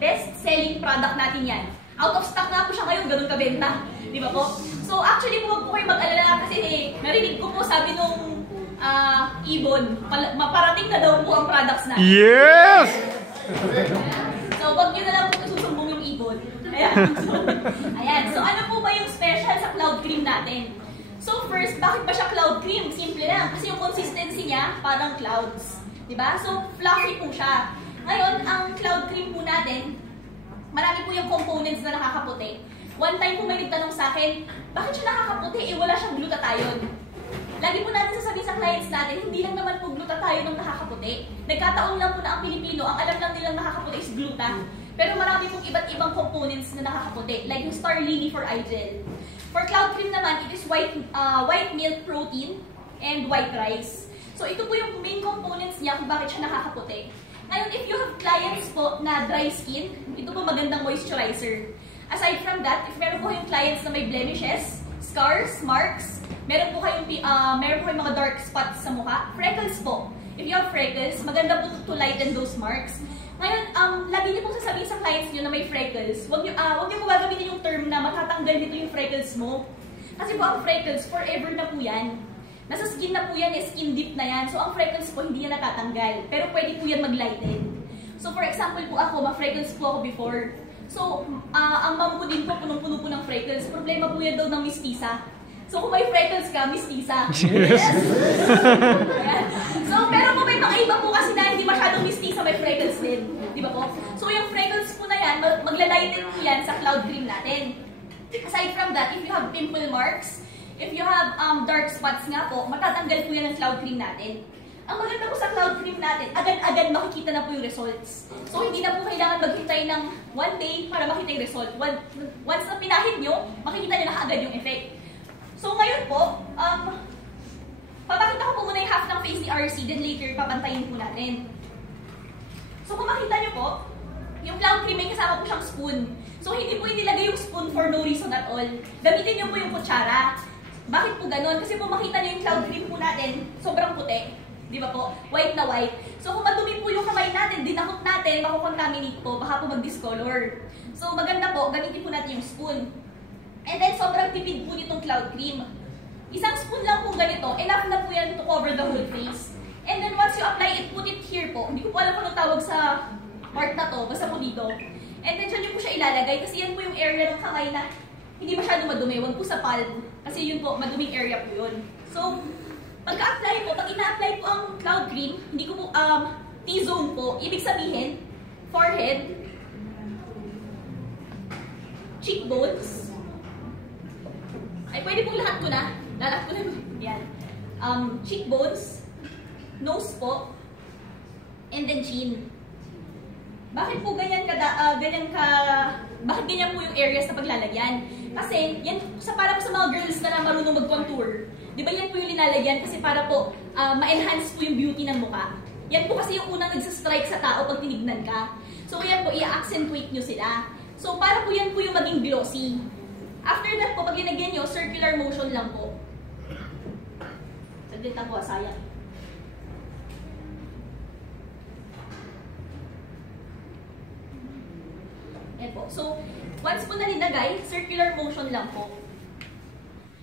best-selling product natin yan. Out of stock na po siya ngayon, ganun kabenta. Di ba po? So actually po, huwag po kayo mag-alala kasi narinig ko po sabi nung Ibon, maparating na daw po ang products natin. Yes! So wag nyo na lang po susumbong yung Ibon. Ayan. So ano po ba yung special sa cloud cream natin? So first, bakit ba siya cloud cream? Simple lang. Kasi yung consistency niya, parang clouds. Diba? So fluffy po siya. Ngayon, ang cloud cream po natin, marami po yung components na nakakaputi. One time po may nagtanong sa akin, bakit siya nakakaputi? Eh wala siyang glutathione. Lagi po natin sasabihin sa clients natin, hindi lang naman po glutathione ang nakakaputi. Nagkataon lang po na ang Pilipino, ang alam lang nilang nakakaputi is gluta. Pero marami pong iba't ibang components na nakakaputi. Like yung Star Lily for eye gel. For cloud cream naman, it is white milk protein and white rice. So ito po yung main components niya kung bakit siya nakakaputi. Ngayon, if you have clients po na dry skin, ito po magandang moisturizer. Aside from that, if meron po yung clients na may blemishes, scars, marks, meron po kayong mga dark spots sa mukha, freckles po. If you have freckles, maganda po to lighten those marks. Ngayon, lagi niyo pong sasabihin sa clients niyo na may freckles, huwag niyo po gagamitin yung term na matatanggal nito yung freckles mo. Kasi po ang freckles, forever na po yan. Nasa skin na po yan, skin deep na yan. So ang freckles po, hindi yan natatanggal. Pero pwede po yan mag-lighten. So for example po ako, ma-freckles po ako before. So, ang mom ko din po, punong-puno po ng freckles. Problema po yan daw ng mistisa. So kung may freckles ka, mistisa. Yes! So, pero kung may mga iba po kasi na hindi masyadong mistisa, may freckles din. Di ba po? So yung freckles po na yan, maglalighten po yan sa cloud cream natin. Aside from that, if you have pimple marks, if you have dark spots nga po, matatanggal po yan ng cloud cream natin. Ang maganda po sa cloud cream natin, agad-agad makikita na po yung results. So hindi na po kailangan maghintay ng one day para makita yung result. Once na pinahid nyo, makikita nyo na kaagad yung effect. So ngayon po, papakita ko po muna yung half ng face ni RC, then later papantayin po natin. So kung makita nyo po, yung cloud cream may kasama po siyang spoon. So hindi po inilagay yung spoon for no reason at all. Gamitin nyo po yung kutsara. Bakit po ganun? Kasi po makita nyo yung cloud cream po natin, sobrang puti. Di ba po? White na white. So kung madumi po yung kamay natin, dinakot natin, makukontaminate po, baka po mag-discolor. So maganda po, gamitin po natin yung spoon. And then sobrang tipid po nitong cloud cream. Isang spoon lang po ganito, enough na po yan to cover the whole face. And then once you apply it, put it here po. Hindi ko po alam kung anong tawag sa part na to, basta po dito. And then dyan nyo po siya ilalagay, kasi yan po yung area ng kamay na hindi masyado madumi. Huwag po sa palm, kasi yun po, maduming area po yun. So, pagka-apply po, pag ina-apply po ang cloud cream, hindi ko po, T-zone po, ibig sabihin, forehead, cheekbones, ay pwede pong lahat ko na, yan, cheekbones, nose po, and then chin. Bakit po bakit ganyan po yung areas na paglalagyan? Kasi, yan, para po sa mga girls na marunong mag-contour, di ba yan po yung linalagyan kasi para po ma-enhance po yung beauty ng mukha. Yan po kasi yung unang nagsastrike sa tao pag tinignan ka. So, yan po, i-accentuate nyo sila. So, para po yan po yung maging glossy. After that po, pag linagyan nyo, circular motion lang po. Saglit lang po, sayang. Yan po. So, once po na linagay, circular motion lang po.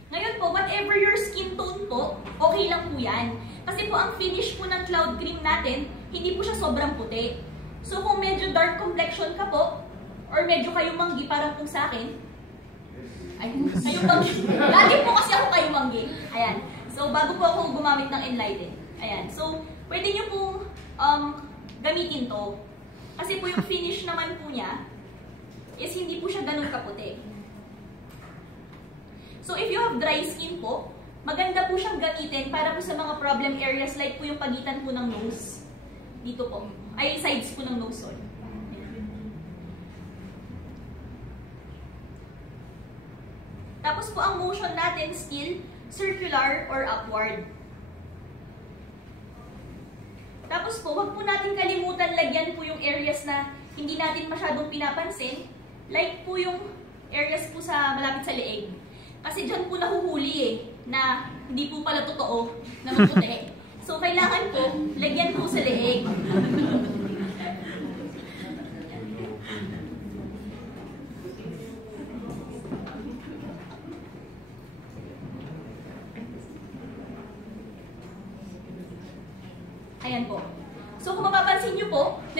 Ngayon po, whatever your skin tone po, okay lang po yan. Kasi po, ang finish po ng cloud cream natin, hindi po siya sobrang puti. So, kung medyo dark complexion ka po, or medyo kayumanggi, parang po sa akin, ay, kayumanggi. Lagi po kasi ako kayumanggi. Ayan. So, bago po ako gumamit ng Enlighten. Ayan. So, pwede nyo pong gamitin to. Kasi po yung finish naman po niya, is hindi po siya ganun kaputi. So if you have dry skin po, maganda po siyang gamitin para po sa mga problem areas like po yung pagitan po ng nose. Dito po. Ay, sides po ng nose, sorry. Tapos po ang motion natin still circular or upward. Tapos po, wag po natin kalimutan lagyan po yung areas na hindi natin masyadong pinapansin. Like po yung areas po sa malapit sa leeg. Kasi dyan po nahuhuli na hindi po pala totoo na maputi. So kailangan po, lagyan po sa leeg.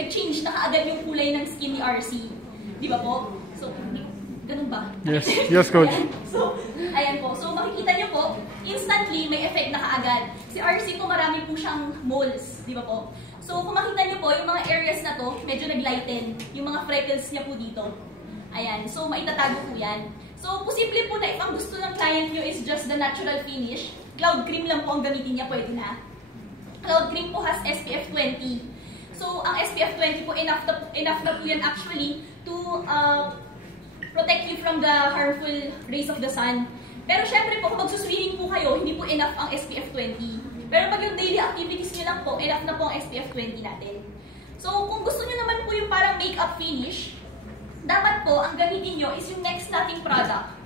nag-change na kaagad yung kulay ng skin ni RC. Di ba po? So, ganun ba? Yes, yes coach. So, ayan po. So, makikita nyo po, instantly may effect na kaagad. Si RC po, marami po siyang moles. Di ba po? So, kung makita nyo po, yung mga areas na to, medyo nag-lighten. Yung mga freckles niya po dito. Ayan. So, maitatago po yan. So, posible po na if ang gusto ng client nyo is just the natural finish, cloud cream lang po ang gamitin niya, pwede na. Cloud cream po has SPF 20. So, ang SPF 20 po, enough na po yan actually to protect you from the harmful rays of the sun. Pero syempre po, kung magsuswimming po kayo, hindi po enough ang SPF 20. Pero pag yung daily activities nyo lang po, enough na po ang SPF 20 natin. So, kung gusto nyo naman po yung parang makeup finish, dapat po, ang gamitin nyo is yung next nating product.